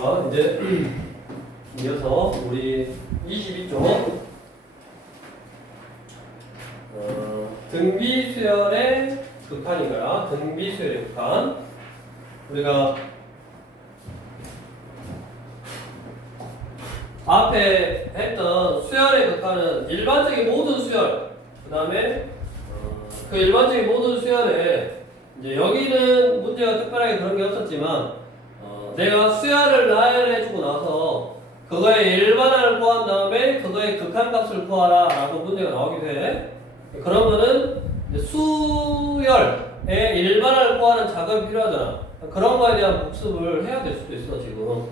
자, 이제 이어서 우리 22쪽 등비수열의 극한인가요? 등비수열의 극한. 우리가 앞에 했던 수열의 극한은 일반적인 모든 수열, 그 다음에 그 일반적인 모든 수열에 이제 여기는 문제가 특별하게 그런 게 없었지만 내가 수열을 나열해주고 나서 그거의 일반화를 구한 다음에 그거의 극한값을 구하라 라고 문제가 나오기도 해. 그러면은 수열의 일반화를 구하는 작업이 필요하잖아. 그런 거에 대한 복습을 해야 될 수도 있어 지금.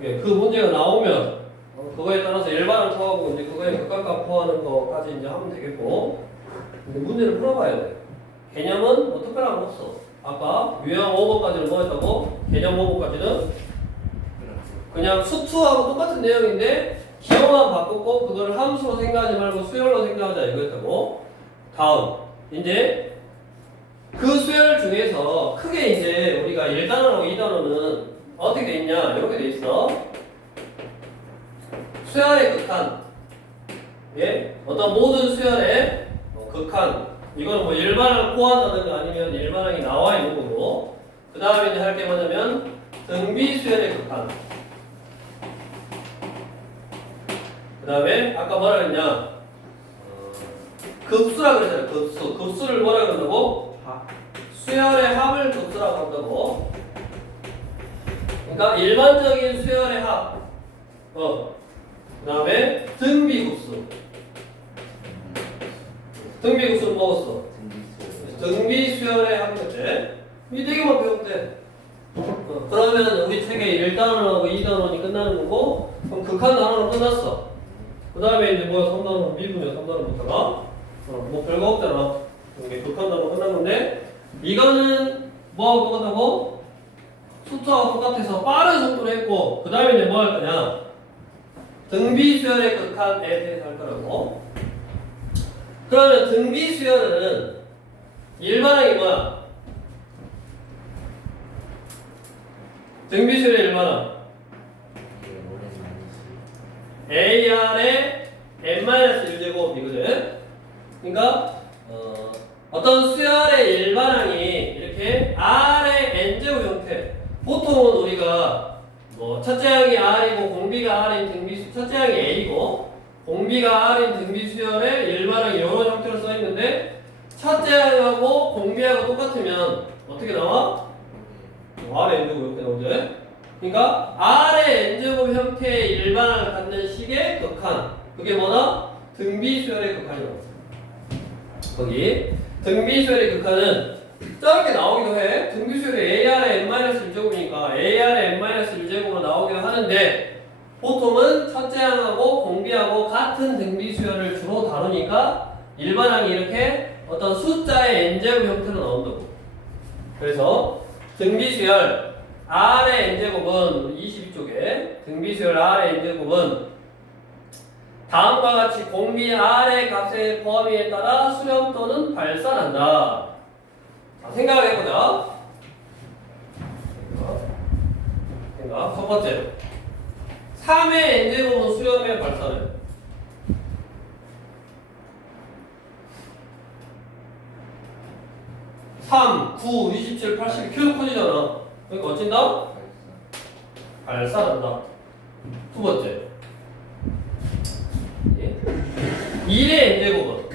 그 문제가 나오면 그거에 따라서 일반화를 구하고 이제 그거의 극한값 구하는 거까지 이제 하면 되겠고. 근데 문제를 풀어봐야 돼. 개념은 뭐 특별한 거 없어. 아까 유형 5번까지는 뭐 했다고? 개념 5번까지는 그냥 수투하고 똑같은 내용인데 기호만 바꿨고 그걸 함수로 생각하지 말고 수열로 생각하자 이거였다고. 다음 이제 그 수열 중에서 크게 이제 우리가 1단원하고 2단원은 어떻게 돼 있냐 이렇게 돼 있어. 수열의 극한, 예? 어떤 모든 수열의 극한, 이거는 뭐 일반항 포함하든가 아니면 일반항이 나와 있는 거고, 그 다음에 이제 할 게 뭐냐면 등비수열의 극한. 그 다음에 아까 뭐라 그랬냐? 급수라 그랬잖아요. 급수. 급수를 뭐라 그런다고? 수열의 합을 급수라고 한다고. 그러니까 일반적인 수열의 합. 그 다음에 등비급수. 등비급수는 먹었어. 등비수열의 합이었지. 이 4개만 배우면 돼. 그러면 우리 책에 1단원하고 2단원이 끝나는 거고, 그럼 극한 단원은 끝났어. 그 다음에 이제 뭐야, 3단원 미분이야, 3단원부터가. 뭐 별거 없잖아. 이게 극한 단원 끝난 건데, 이거는 뭐하고 똑같다고? 수투하고 똑같아서 빠른 속도로 했고, 그 다음에 이제 뭐 할 거냐? 등비수열의 극한에 대해서 할 거라고. 그러면 등비수열은 일반항이 뭐야? 등비수열의 일반항 AR의 n-1제곱이거든. 그러니까 어떤 수열의 일반항이 이렇게 R의 n제곱 형태. 보통은 우리가 뭐 첫째 항이 R이고 공비가 R인 등비수, 첫째 항이 A고 공비가 R인 등비수열의 일반항이 이런 형태로 써있는데 첫째 항하고 공비하고 똑같으면 어떻게 나와? R의 n제곱 형태 나오죠? 그러니까 R의 n제곱 형태의 일반항을 갖는 식의 극한, 그게 뭐다? 등비수열의 극한이 나왔어. 거기 등비수열의 극한은 저렇게 나오기도 해. 등비수열이 AR의 n-1제곱이니까 AR의 n-1제곱으로 나오기도 하는데 보통은 첫째 항하고 공비하고 같은 등비수열을 주로 다루니까 일반항이 이렇게 어떤 숫자의 n제곱 형태로 나온다고. 그래서 등비수열 R의 n제곱은 22쪽에 등비수열 R의 n제곱은 다음과 같이 공비 R의 값의 범위에 따라 수렴 또는 발산한다. 자, 생각을 해보자. 생각. 첫 번째. 3의 n제곱은 수렴에 발산해. 3, 9, 27, 80이 계속 커지잖아. 그러니까 어쩐다? 발산한다. 두 번째. 1의 n제곱은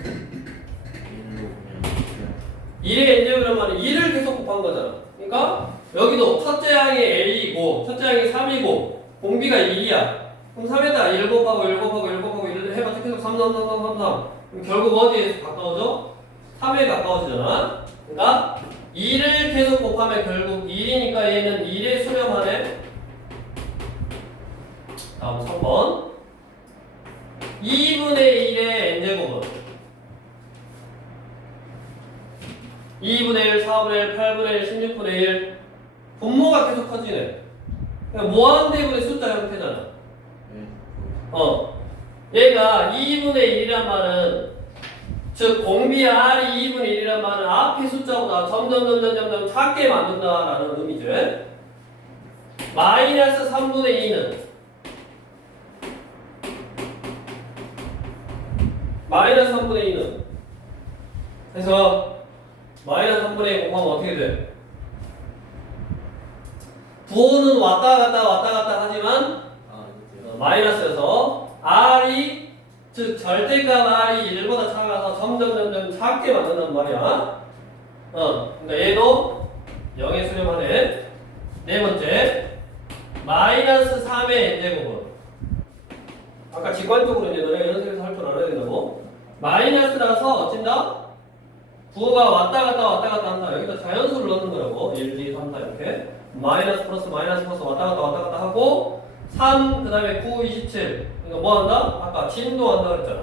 1의 n제곱이란 말은 1을 계속 곱한 거잖아. 그러니까 여기도 첫째 항이 A이고 첫째 항이 3이고 공비가 1이야. 그럼 3에다가 1 곱하고 1 곱하고 1 곱하고 1을 해봤자 계속 3, 3, 3, 3, 3, 3. 그럼 결국 어디에 가까워져? 3에 가까워지잖아. 그러니까 2를 계속 곱하면 결국 1이니까 얘는 1에 수렴하네. 다음 3번. 2분의 1의 n제곱은 2분의 1, 4분의 1, 8분의 1, 16분의 1 분모가 계속 커지네. 그러니까 무한 대분의 숫자 형태잖아. 얘가 2분의 1이란 말은 즉 공비 R이 2분의 1이란 말은 앞의 숫자보다 점점 작게 만든다라는 의미죠. 마이너스 3분의 2는 마이너스 3분의 2는 그래서 마이너스 3분의 2 곱하면 어떻게 돼? 부호는 왔다 갔다 하지만 마이너스여서 R이 즉 절대값 R이 1보다 작아서 점점 작게 만든단 말이야. 그러니까 얘도 0에 수렴하네. 네 번째 마이너스 3의 n제곱은 아까 직관적으로 이제 너네가 연습에서 할 줄 알아야 된다고. 마이너스라서 어쩐다? 부호가 왔다 갔다 한다. 여기다 자연수를 넣는 거라고. 1, 2, 3, 4 이렇게 마이너스 플러스 왔다 갔다 하고 3, 그 다음에 9, 27 그러니까 뭐 한다? 아까 진동한다 그랬잖아.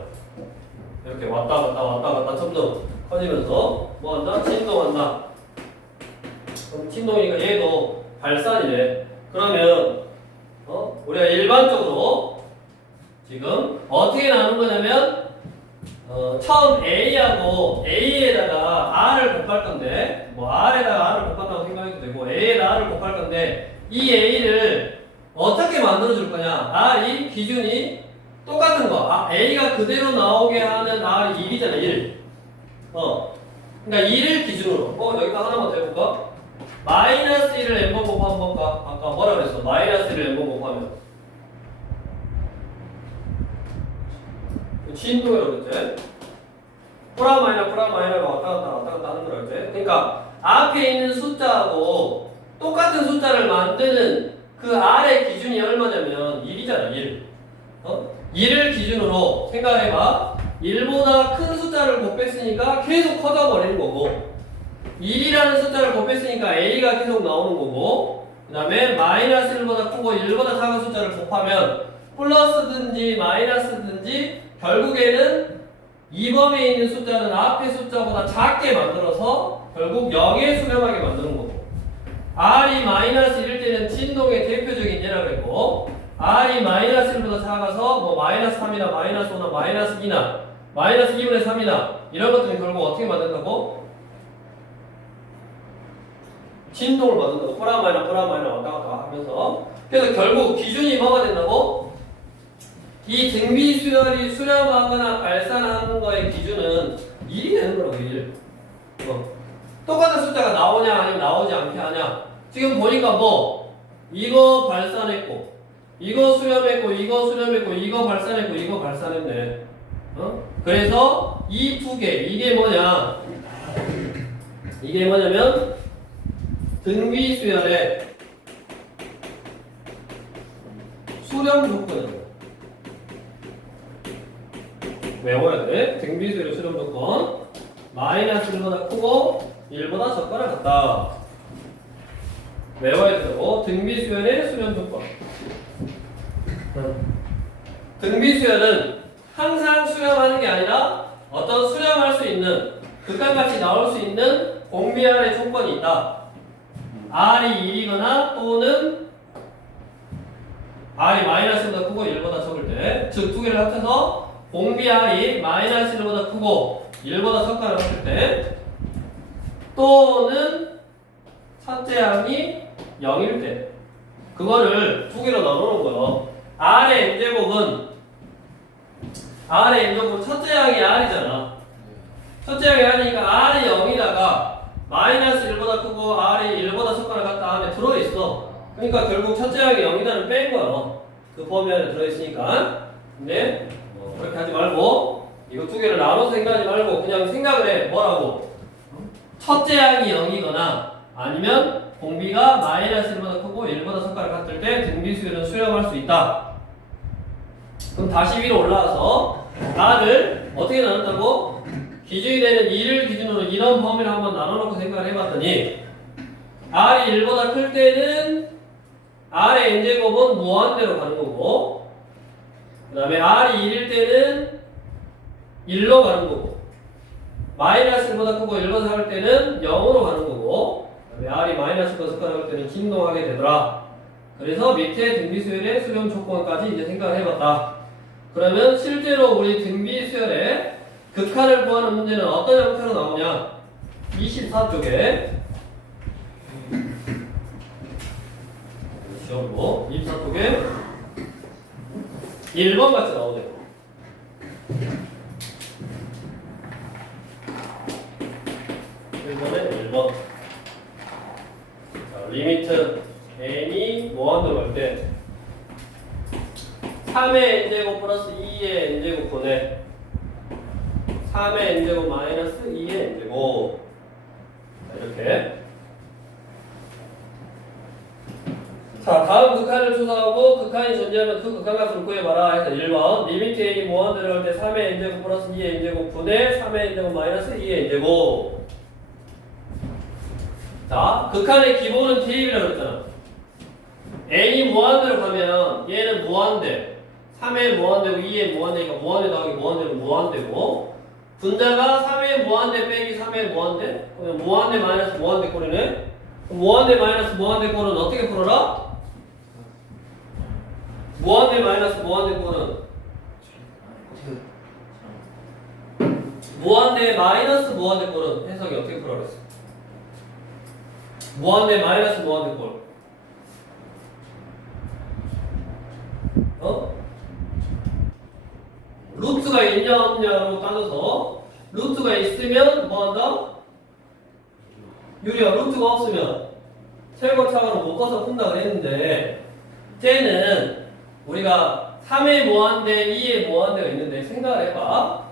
이렇게 왔다 갔다 점점 커지면서 뭐 한다? 진동한다. 그럼 진동이니까 얘도 발산이래. 그러면 우리가 일반적으로 지금 어떻게 나눈 거냐면 처음 A하고 A에다가 R을 곱할 건데 뭐 R에다가 R을 곱한다고 생각해도 되고 A에다가 R을 곱할 건데 이 A를 어떻게 만들어 줄 거냐? R이 기준이 똑같은 거. A가 그대로 나오게 하는 R이 1이잖아. 1. 그러니까 1을 기준으로. 여기다 하나만 더 해볼까? 마이너스 1을 n번 곱하면 볼까? 아까 뭐라 그랬어? 마이너스 1을 n번 곱하면 진동이라고 그랬지? 플러스 마이너스가 왔다 갔다 하는 거라고 그랬지? 그러니까 앞에 있는 숫자하고 똑같은 숫자를 만드는 그 R의 기준이 얼마냐면 1이잖아. 1. 1을 기준으로 생각해봐. 1보다 큰 숫자를 곱했으니까 계속 커져버리는 거고 1이라는 숫자를 곱했으니까 A가 계속 나오는 거고 그 다음에 마이너스 1보다 크고 1보다 작은 숫자를 곱하면 플러스든지 마이너스든지 결국에는 이 범위에 있는 숫자는 앞의 숫자보다 작게 만들어서 결국 0에 수렴하게 만드는 거고 R이 마이너스 1일 때는 진동의 대표적인 예라고 했고 R이 마이너스 1보다 작아서 뭐 마이너스 3이나 마이너스 5나 마이너스 2나 마이너스 2분의 3이나 이런 것들은 결국 어떻게 만든다고? 진동을 만든다고. 플러스 마이너스 왔다 갔다 하면서 그래서 결국 기준이 뭐가 된다고? 이 등비 수열이 수렴하거나 발산하는 거의 기준은 1이 되는 거라고. 1. 똑같은 숫자가 나오냐 아니면 나오지 않게 하냐. 지금 보니까 뭐 이거 발산했고 이거 수렴했고 이거 발산했네. 그래서 이 두 개 이게 뭐냐면 등비 수열의 수렴 조건이에요. 외워야 돼. 등비 수열의 수렴 조건 마이너스 1보다 크고 1보다 적거나 같다. 외워야 되고 등비 수열의 수렴 조건. 등비 수열은 항상 수렴하는 게 아니라 어떤 수렴할 수 있는 극한같이 나올 수 있는 공비 R의 조건이 있다. R이 1이거나 또는 R이 마이너스보다 크고 1보다 적을 때, 즉 두 개를 합쳐서 공비 R이 마이너스 1보다 크고 1보다 적다를 했을 때, 또는 첫째 항이 0일 때, 그거를 두 개로 나누는 거예요. R의 n제곱은 첫째 항이 R이잖아. 첫째 항이 R이니까 R이 0이다가 마이너스 1보다 크고 R이 1보다 적거나 같다 안에 들어있어. 그러니까 결국 첫째 항이 0이다는 뺀 거야. 그 범위 안에 들어있으니까. 근데 그렇게 하지 말고 이거 두 개를 나눠서 생각하지 말고 그냥 생각을 해. 뭐라고? 첫째 항이 0이거나 아니면 공비가 마이너스 1보다 크고 1보다 적거나 같을 때 등비수열은 수렴할 수 있다. 그럼 다시 위로 올라와서 R을 어떻게 나눈다고? 기준이 되는 2를 기준으로 이런 범위를 한번 나눠놓고 생각을 해봤더니 R이 1보다 클 때는 R의 n제곱은 무한대로 가는 거고 그 다음에 R이 1일 때는 1로 가는 거고 마이너스 1보다 크고 1보다 작을 때는 0으로 가는 거고 그 다음에 R이 마이너스 1보다 작을 때는 진동하게 되더라. 그래서 밑에 등비수열의 수렴 조건까지 이제 생각을 해봤다. 그러면 실제로 우리 등비수열의 극한을 구하는 문제는 어떤 형태로 나오냐? 24쪽에 그리고 24쪽에 1번 같이 나오네요. 1번에 1번. 자, 리미트 n이 무한으로 갈 때 3의 n제곱 플러스 2의 n제곱 분의 3의 n제곱 마이너스 2의 n제곱. 자, 이렇게. 자, 다음 극한을 조사하고 극한이 존재하면 그 극한값을 구해봐라 해서 1번 리미트 n이 무한대로 할 때 3의 n제곱 플러스 2의 n제곱 분의 3의 n제곱 마이너스 2의 n제곱. 자, 극한의 기본은 대입이라고 했잖아. n이 무한대로 가면 얘는 무한대, 3의 무한대고 2의 무한대니까 무한대 더하기 무한대로 무한대고, 분자가 3의 무한대 빼기 3의 무한대, 그러면 무한대 마이너스 무한대 꼴이네. 무한대 마이너스 무한대 꼴은 어떻게 풀어라? 무한대 마이너스 무한대 꼴은 무한대 마이너스 무한대 꼴은 해석이 어떻게 풀어라 했어? 무한대 마이너스 무한대 꼴. 루트가 있냐 없냐로 따져서 루트가 있으면 뭐한다? 유리야. 루트가 없으면 최고차으로 묶어서 푼다 그랬는데 쟤는 우리가 3의 무한대, 2의 무한대가 있는데 생각을 해봐.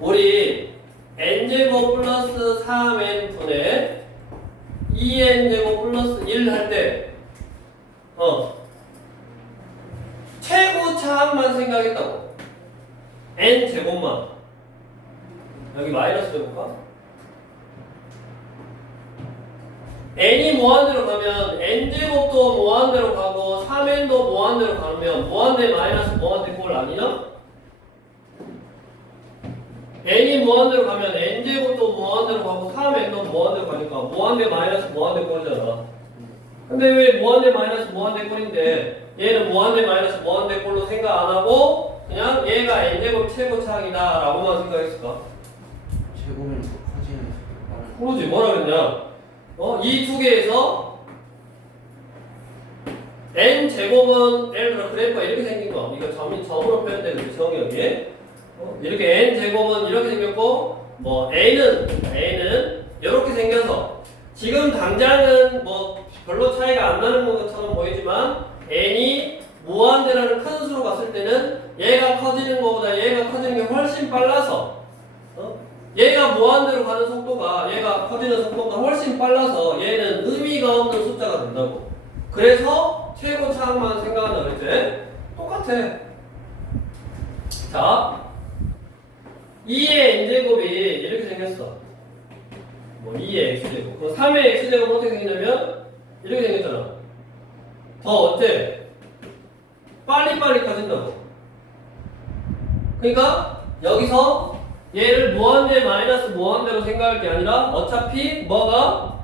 우리 n제곱 플러스 3n 분의 2n제곱 플러스 1 할 때 최고차항만 생각했다고. n제곱만. 여기 마이너스 해볼까? n이 무한대로 가면 n제곱도 무한대로 가고 3n도 무한대로 가면 무한대 마이너스 무한대 꼴 아니냐? n이 무한대로 가면 n제곱도 무한대로 가고 3n도 무한대로 가니까 무한대 마이너스 무한대 꼴이잖아. 근데 왜 무한대 마이너스 무한대 꼴인데 얘는 무한대 마이너스 무한대 꼴로 생각 안 하고 그냥 얘가 n제곱 최고차항이다 라고만 생각했을까? 제곱은 더 커지는 그러지. 뭐라 그랬냐? 이 두 개에서 n 제곱은 예를 들어 그래프가 이렇게 생긴 거. 이거 점으로 표현되는 정이 여기. 이렇게 n 제곱은 이렇게 생겼고 뭐 n은 이렇게 생겨서 지금 당장은 뭐 별로 차이가 안 나는 것처럼 보이지만 n이 무한대라는 큰 수로 갔을 때는 얘가 커지는 것보다 얘가 커지는 게 훨씬 빨라서 얘가 무한대로 가는 속도가 얘가 커지는 속도가 훨씬 빨라서 얘는 의미가 없는 숫자가 된다고. 그래서 최고차항만 생각한다 그랬지? 똑같아. 자, 2의 n제곱이 이렇게 생겼어. 뭐 2의 x제곱. 그럼 3의 x제곱은 어떻게 생겼냐면 이렇게 생겼잖아. 더 어때? 빨리빨리 커진다고. 그러니까 여기서 얘를 무한대 마이너스 무한대로 생각할 게 아니라 어차피 뭐가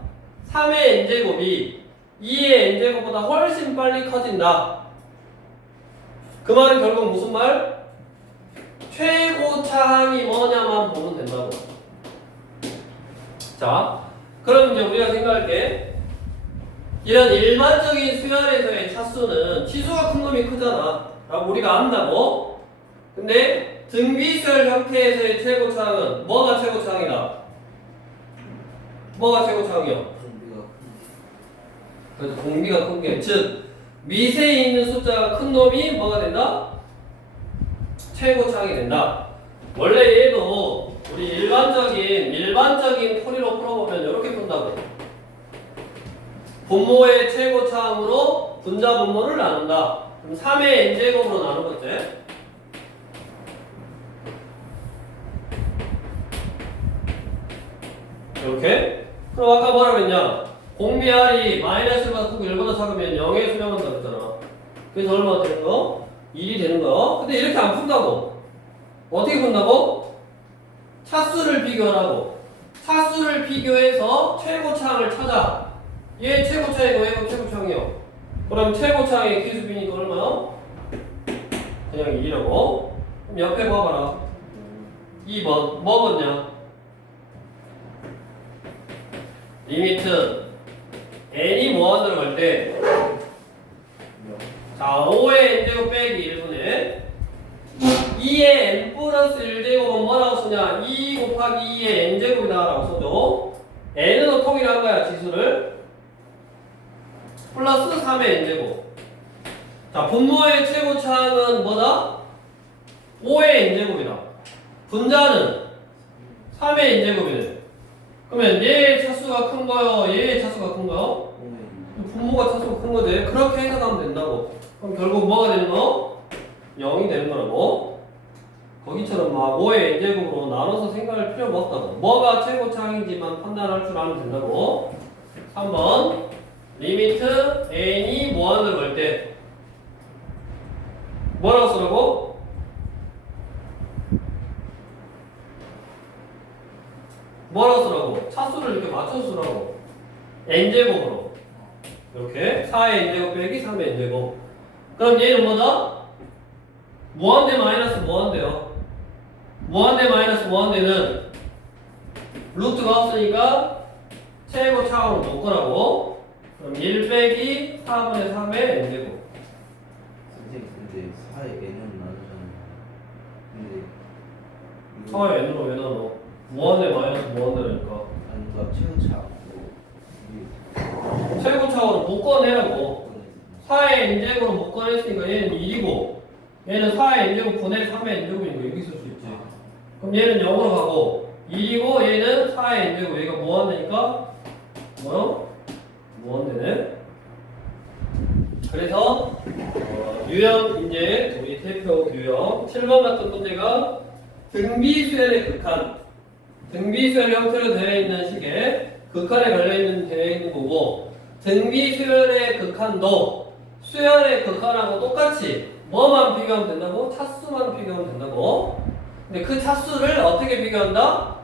3의 n제곱이 2의 n제곱보다 훨씬 빨리 커진다. 그 말은 결국 무슨 말? 최고차항이 뭐냐만 보면 된다고. 자, 그럼 이제 우리가 생각할 게 이런 일반적인 수열에서의 차수는 치수가 큰 놈이 크잖아 라고 우리가 안다고. 근데 등비수열 형태에서의 최고차항은 뭐가 최고차항이다? 뭐가 최고차항이요? 그래서 공비가 큰 게, 즉 밑에 있는 숫자가 큰 놈이 뭐가 된다? 최고차항이 된다. 원래 얘도 우리 일반적인 풀이로 풀어보면 이렇게 푼다고. 분모의 최고차항으로 분자 분모를 나눈다. 그럼 3의 n제곱으로 나누겠지? 이렇게? 그럼 아까 뭐라 그랬냐? 공비R이 마이너스보다 크고 1보다 작으면 0에 수렴한다 그랬잖아. 그래서 얼마가 되는 거? 1이 되는 거. 근데 이렇게 안 푼다고. 어떻게 푼다고? 차수를 비교하라고. 차수를 비교해서 최고차항을 찾아. 얘 최고차항이고 얘가 최고차항이요. 그럼 최고차항의 기수비니까 얼마요? 그냥 1이라고. 그럼 옆에 봐봐라. 2번. 뭐겠냐? 리미트 n이 무한대로 갈 때 자, 5의 n제곱 빼기 1분의 2의 n 플러스 1제곱은 뭐라고 쓰냐? 2 곱하기 2의 n제곱이다 라고 써줘. n으로 통일한 거야, 지수를. 플러스 3의 n제곱. 자, 분모의 최고차항은 뭐다? 5의 n제곱이다. 분자는 3의 n제곱이네. 그러면 얘의 차수가 큰 거요? 얘의 차수가 큰 거요? 분모가 차수가 큰 거지. 그렇게 해석하면 된다고. 그럼 결국 뭐가 되는 거? 0이 되는 거라고. 거기처럼 막 5의 n제곱으로 나눠서 생각할 필요가 없다고. 뭐가 최고차항인지만 판단할 줄 알면 된다고. 3번 리미트 n이 무한을 걸 때 뭐라고 쓰라고? 뭐라고 쓰라고? 차수를 이렇게 맞춰서 쓰라고. n제곱으로 이렇게 4의 n제곱 빼기 3의 n제곱. 그럼 얘는 뭐다? 무한대 마이너스 무한대요. 무한대 마이너스 무한대는 루트가 없으니까 최고 차항을 못 거라고. 그럼 1 빼기 4분의 3의 n제곱. 선생님 근데 4의 n은 나누잖아요. 근데 이거 4의 n으로 왜 나눠? 무한대 마이너스 무한대니까. 아니 나 최고차 최고 차항을 못 꺼내라고. 4의 n제곱으로 못 꺼냈으니까 얘는 1이고 얘는 4의 n제곱 분의 3의 n제곱이니까 여기 있을 수 있지. 그럼 얘는 0으로 가고 1이고 얘는 4의 n제곱. 얘가 무한대니까 뭐요? 무한대네. 그래서 유형 이제 우리 대표 유형 7번 같은 문제가 등비수열의 극한, 등비수열 형태로 되어 있는 식에 극한에 걸려있는 되어 있는 거고, 등비수열의 극한도 수열의 극한하고 똑같이 뭐만 비교하면 된다고? 차수만 비교하면 된다고. 근데 그 차수를 어떻게 비교한다?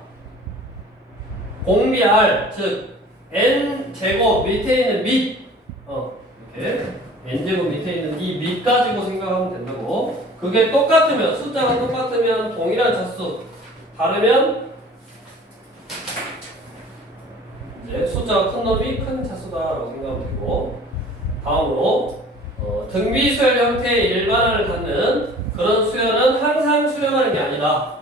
공비 R, 즉 n 제곱 밑에 있는 밑, 이렇게 n 제곱 밑에 있는 이 밑 가지고 생각하면 된다고. 그게 똑같으면, 숫자가 똑같으면 동일한 차수, 다르면 이제 숫자가 큰 놈이 큰 차수다라고 생각하면 되고. 다음으로 등비수열 형태의 일반화를 갖는 그런 수열은 항상 수렴하는 게 아니다.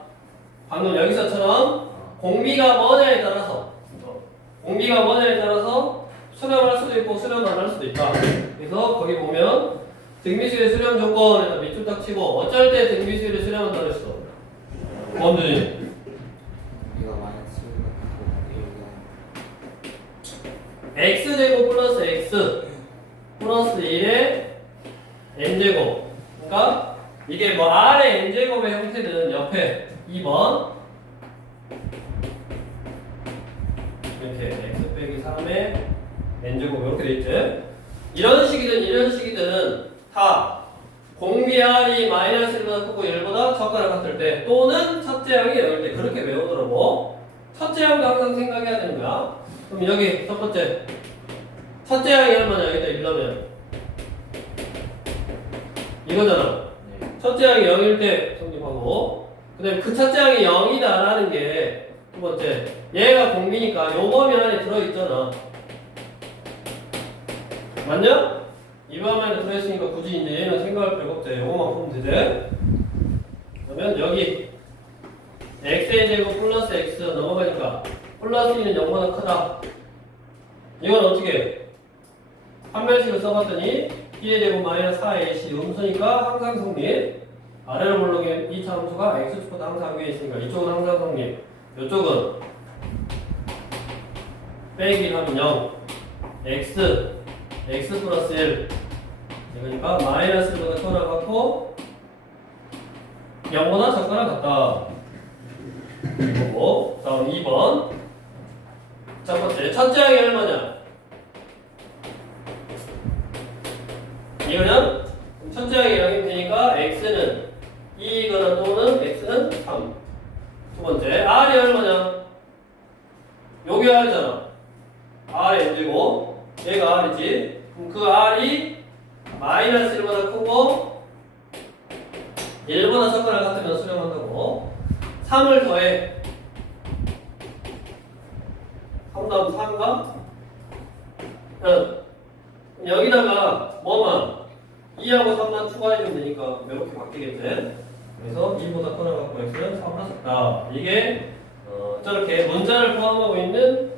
방금 여기서처럼 공비가 뭐냐에 따라서 수렴할 수도 있고 수렴 안 할 수도 있다. 그래서 거기 보면 등비수열의 수렴 조건에다 밑줄 딱 치고 어쩔 때 등비수열의 수렴한다 그랬어. 뭔지 여기가 마이너스가 여기가 x제곱 플러스 x 플러스 1의 n제곱. 그러니까 이게 뭐 r의 n제곱의 형태는 옆에 2번 이렇게 x 빼기 3의 n제곱 이렇게 돼 있지. 이런 식이든 다 공비 r이 마이너스 1보다 크고 1보다 적거나 같을 때, 또는 첫째 항이 0일 때 그렇게 외우더라고. 첫째 항도 항상 생각해야 되는 거야. 그럼 여기 첫 번째 첫째 항이 얼마냐? 여기다 1넣으면 이거잖아. 첫째 항이 0일 때 성립하고, 그 다음에 그 첫째 항이 0이다라는 게 두 번째, 얘가 공비니까 요 범위 안에 들어있잖아. 맞냐? 이 범위 안에 들어있으니까 굳이 이제 얘는 생각할 필요가 없지. 요거만 보면 되지. 그러면 여기 x의 제곱 플러스 x 넘어가니까 플러스 2는 0보다 크다. 이건 어떻게 한 변식을 써봤더니 b의 제곱 마이너스 4ac 음수니까 항상 성립. 아래로 볼록의 2차 함수가 x축보다 항상 위에 있으니까 이쪽은 항상 성립. 이쪽은 빼기 하면 0 x 플러스 1 이거니까 마이너스 1보다 크거나 같고 0보다 작거나 같다. 그리고 다음 2번 첫 번째 첫째 항이 얼마냐? 이거는 첫째 항이 0이 되니까 x는 2이거나 또는 x는 3. 두 번째 r이 얼마냐? 요게 r이잖아. r이 n제곱, 얘가 r이지. 그럼 그 r이 마이너스 1보다 크고 1보다 작거나 같으면 수렴한다고. 3을 더해 3 다음 4인가? 여기다가 뭐만 2하고 3만 추가해주면 되니까 이렇게 바뀌겠지. 그래서 2보다 커나 갖고 x는 3을 썼다. 이게 저렇게 문자를 포함하고 있는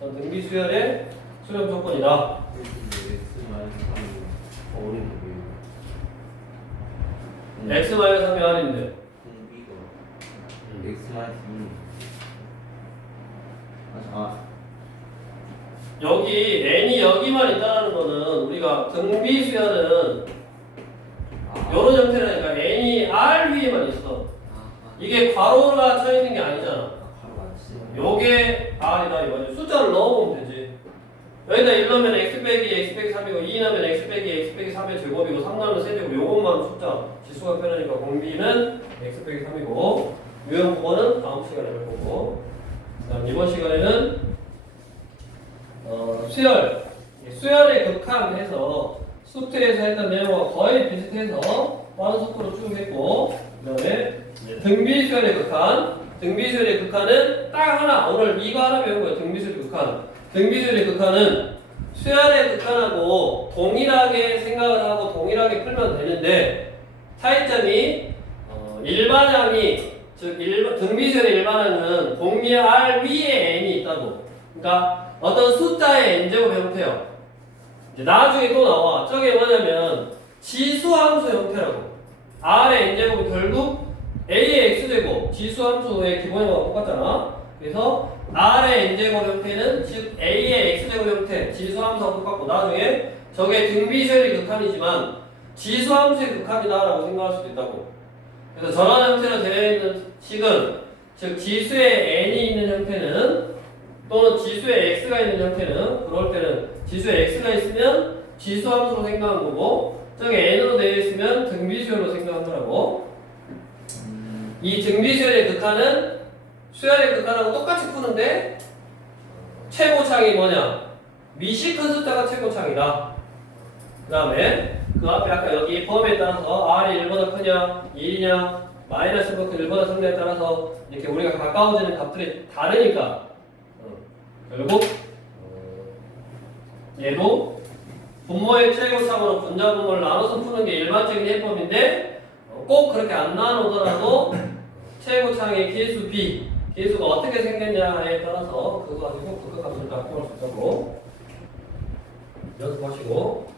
어떤 등비 수열의 수렴 조건이다. X 마이너스 3이 어린데 x 마이너스 3이 R인데 공비가 X 마이너스 2 여기 n이 여기만 있다는 거는 우리가 등비 수열은 이런 형태라니까 n이 R 위에만 있어. 이게 괄호가 쳐 있는 게 아니잖아. 바로 맞지 요게 R이다 이거지. 숫자를 넣어보면 되지. 여기다 1 넣으면 x 빼기 x 빼기 3이고 2 넣으면 x 빼기 x 빼기 3의 제곱이고 3 넣으면 세제곱. 요것만 숫자 지수가 편하니까 공비는 x 빼기 3이고 유형 부분은 다음 시간에 할 거고, 그 다음 이번 시간에는 수열의 극한해서 수트에서 했던 내용과 거의 비슷해서 빠른 속도로 쭉 했고, 그 다음에 등비수열의 극한. 등비수열의 극한은 딱 하나, 오늘 이거 하나 배운 거예요. 등비수열의 극한. 등비수열의 극한은 수열의 극한하고 동일하게 생각을 하고 동일하게 풀면 되는데, 차이점이 일반항이, 즉 등비수열의 일반항은 공미 R 위에 n이 있다고. 그러니까 어떤 숫자의 n제곱 형태요. 이제 나중에 또 나와. 저게 뭐냐면 지수함수 형태라고. R의 n제곱이 결국 A의 x제곱, 지수함수의 기본형과 똑같잖아. 그래서 R의 n제곱 형태는 즉 A의 x제곱 형태, 지수함수와 똑같고, 나중에 저게 등비수열의 극한이지만 지수함수의 극한이다라고 생각할 수도 있다고. 그래서 전환 형태로 되어 있는 식은, 즉 지수의 n이 있는 형태는, 또는 지수의 x가 있는 형태는, 그럴 때는 지수의 x가 있으면 지수함수로 생각한 거고, 저게 n으로 되어 있으면 등비수열로 생각한 거라고. 이 등비수열의 극한은 수열의 극한하고 똑같이 푸는데 최고창이 뭐냐? 미시 큰 숫자가 최고창이다. 그 다음에 그 앞에 아까 여기 범위에 따라서 R이 1보다 크냐 1이냐 마이너스 1보다 작냐에 따라서 이렇게 우리가 가까워지는 값들이 다르니까 결국 얘도 분모의 최고창으로 분자 분모를 나눠서 푸는 게 일반적인 해법인데, 꼭 그렇게 안 나누더라도 최고창의 계수 B, 계수가 어떻게 생겼냐에 따라서 그거 가지고 극한 값을 갖고 올 수 있다고 연습하시고,